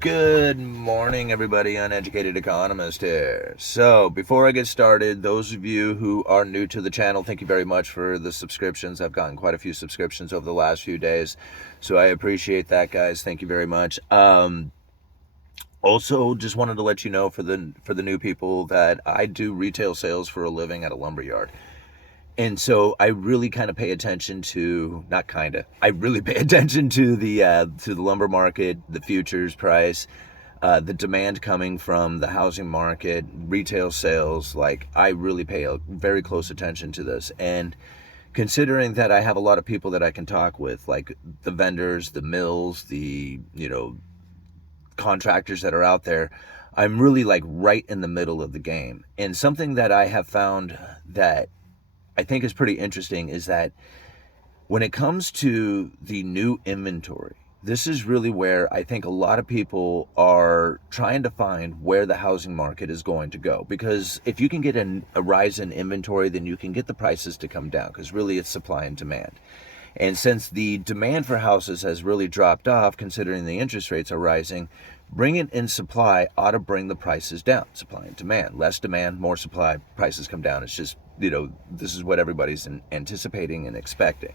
Good morning, everybody. Uneducated Economist here. So, before I get started, those of you who are new to the channel, thank you very much for the subscriptions. I've gotten quite a few subscriptions over the last few days, so I appreciate that, guys. Thank you very much. Also, just wanted to let you know for the new people that I do retail sales for a living at a lumber yard. And so I really kind of pay attention to, not kind of, I really pay attention to the lumber market, the futures price, the demand coming from the housing market, retail sales. Like, I really pay a very close attention to this. And considering that I have a lot of people that I can talk with, like the vendors, the mills, the, contractors that are out there, I'm really like right in the middle of the game. And something that I have found that I think is pretty interesting is that when it comes to the new inventory, this is really where I think a lot of people are trying to find where the housing market is going to go. Because if you can get a rise in inventory, then you can get the prices to come down, because really it's supply and demand. And since the demand for houses has really dropped off, considering the interest rates are rising, bringing in supply ought to bring the prices down. Supply and demand. Less demand, more supply, prices come down. It's just, this is what everybody's anticipating and expecting.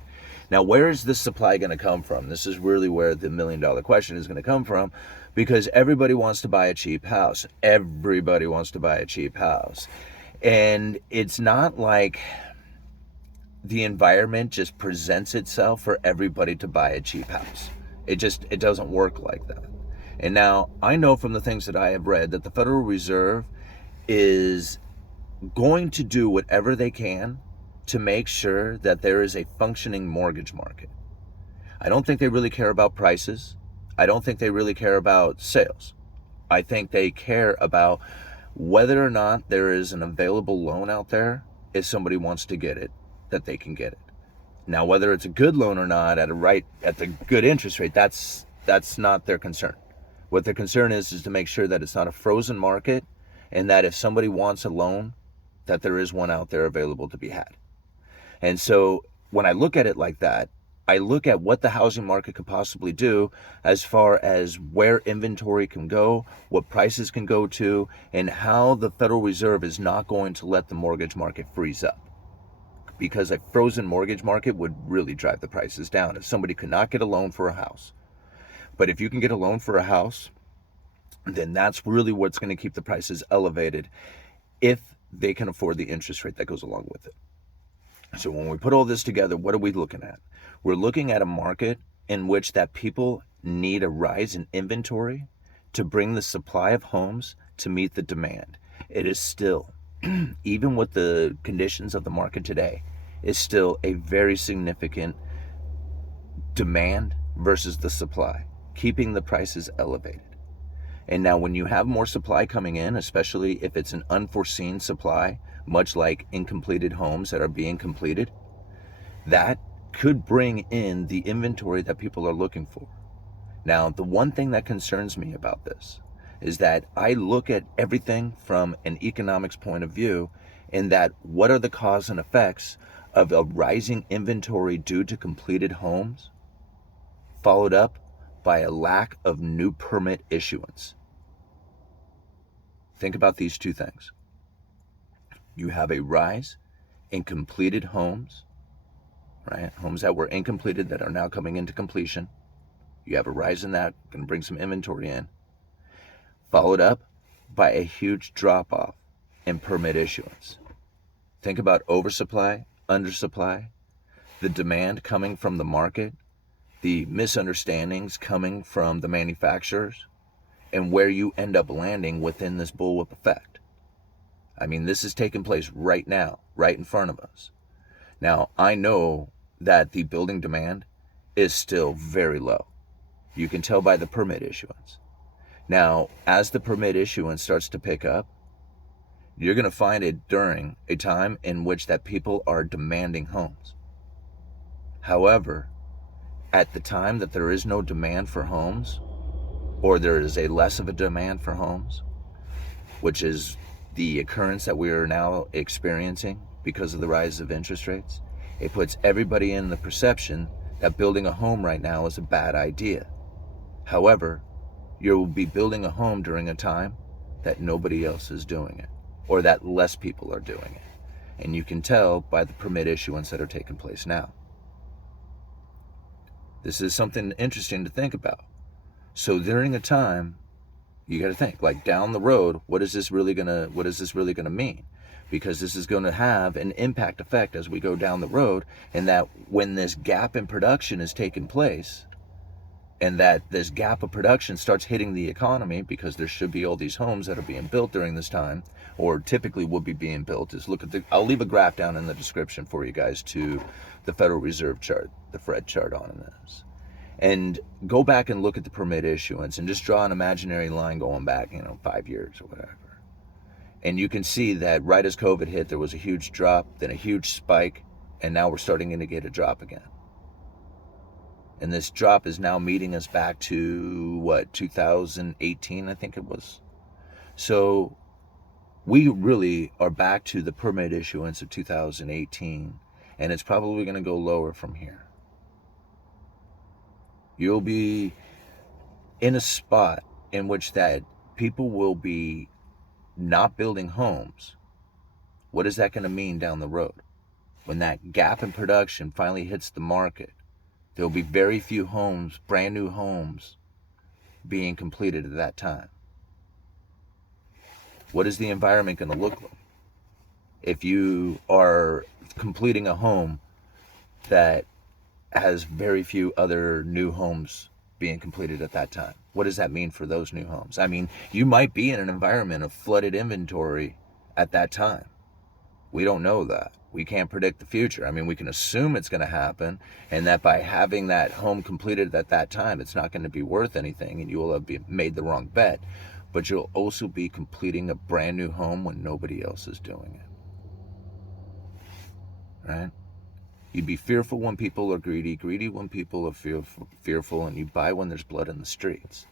Now, where is this supply going to come from? This is really where the $1 million question is going to come from, because everybody wants to buy a cheap house. Everybody wants to buy a cheap house. And it's not like the environment just presents itself for everybody to buy a cheap house. It doesn't work like that. And now I know from the things that I have read that the Federal Reserve is going to do whatever they can to make sure that there is a functioning mortgage market. I don't think they really care about prices. I don't think they really care about sales. I think they care about whether or not there is an available loan out there if somebody wants to get it, that they can get it. Now, whether it's a good loan or not at the good interest rate, that's not their concern. What their concern is to make sure that it's not a frozen market, and that if somebody wants a loan, that there is one out there available to be had. And so when I look at it like that, I look at what the housing market could possibly do as far as where inventory can go, what prices can go to, and how the Federal Reserve is not going to let the mortgage market freeze up. Because a frozen mortgage market would really drive the prices down if somebody could not get a loan for a house. But if you can get a loan for a house, then that's really what's going to keep the prices elevated if they can afford the interest rate that goes along with it. So when we put all this together, what are we looking at? We're looking at a market in which that people need a rise in inventory to bring the supply of homes to meet the demand. It is still, even with the conditions of the market today, is still a very significant demand versus the supply, keeping the prices elevated. And now when you have more supply coming in, especially if it's an unforeseen supply, much like incompleted homes that are being completed, that could bring in the inventory that people are looking for. Now, the one thing that concerns me about this is that I look at everything from an economics point of view, in that what are the cause and effects of a rising inventory due to completed homes, followed up by a lack of new permit issuance. Think about these two things. You have a rise in completed homes, right? Homes that were incompleted that are now coming into completion. You have a rise in that, going to bring some inventory in, followed up by a huge drop-off in permit issuance. Think about oversupply, undersupply, the demand coming from the market, the misunderstandings coming from the manufacturers, and where you end up landing within this bullwhip effect. I mean, this is taking place right now, right in front of us. Now, I know that the building demand is still very low. You can tell by the permit issuance. Now, as the permit issuance starts to pick up, you're going to find it during a time in which that people are demanding homes. However, at the time that there is no demand for homes, or there is a less of a demand for homes, which is the occurrence that we are now experiencing because of the rise of interest rates, it puts everybody in the perception that building a home right now is a bad idea. However, You'll be building a home during a time that nobody else is doing it, or that less people are doing it. And you can tell by the permit issuance that are taking place now. This is something interesting to think about. So during a time, you got to think, like, down the road, what is this really gonna mean? Because this is going to have an impact effect as we go down the road, and that when this gap in production is taking place, and that this gap of production starts hitting the economy, because there should be all these homes that are being built during this time, or typically would be being built, is look at I'll leave a graph down in the description for you guys to the Federal Reserve chart, the Fred chart on this. And go back and look at the permit issuance and just draw an imaginary line going back, 5 years or whatever. And you can see that right as COVID hit, there was a huge drop, then a huge spike, and now we're starting to get a drop again. And this drop is now meeting us back to, 2018, I think it was. So we really are back to the permit issuance of 2018, and it's probably going to go lower from here. You'll be in a spot in which that people will be not building homes. What is that going to mean down the road? When that gap in production finally hits the market, there'll be very few homes, brand new homes, being completed at that time. What is the environment going to look like if you are completing a home that has very few other new homes being completed at that time? What does that mean for those new homes? I mean, you might be in an environment of flooded inventory at that time. We don't know that. We can't predict the future. I mean, we can assume it's going to happen, and that by having that home completed at that time, it's not going to be worth anything, and you will have made the wrong bet. But you'll also be completing a brand new home when nobody else is doing it. Right? You'd be fearful when people are greedy, greedy when people are fearful, and you buy when there's blood in the streets.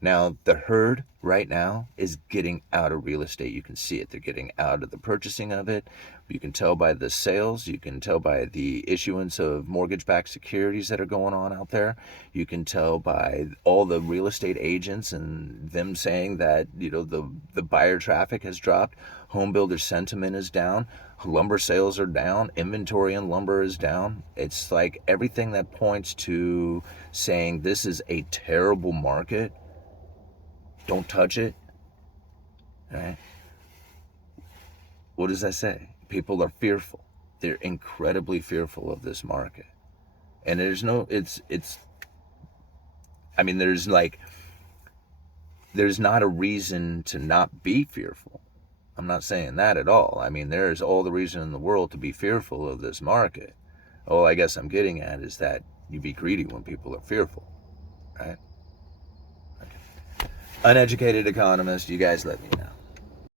Now, the herd right now is getting out of real estate. You can see it. They're getting out of the purchasing of it. You can tell by the sales. You can tell by the issuance of mortgage-backed securities that are going on out there. You can tell by all the real estate agents and them saying that, the buyer traffic has dropped. Home builder sentiment is down. Lumber sales are down. Inventory in lumber is down. It's like everything that points to saying this is a terrible market. Don't touch it. Right? What does that say? People are fearful. They're incredibly fearful of this market. And there's not a reason to not be fearful. I'm not saying that at all. I mean, there's all the reason in the world to be fearful of this market. All I guess I'm getting at is that you be greedy when people are fearful. Right? Uneducated Economist, you guys let me know.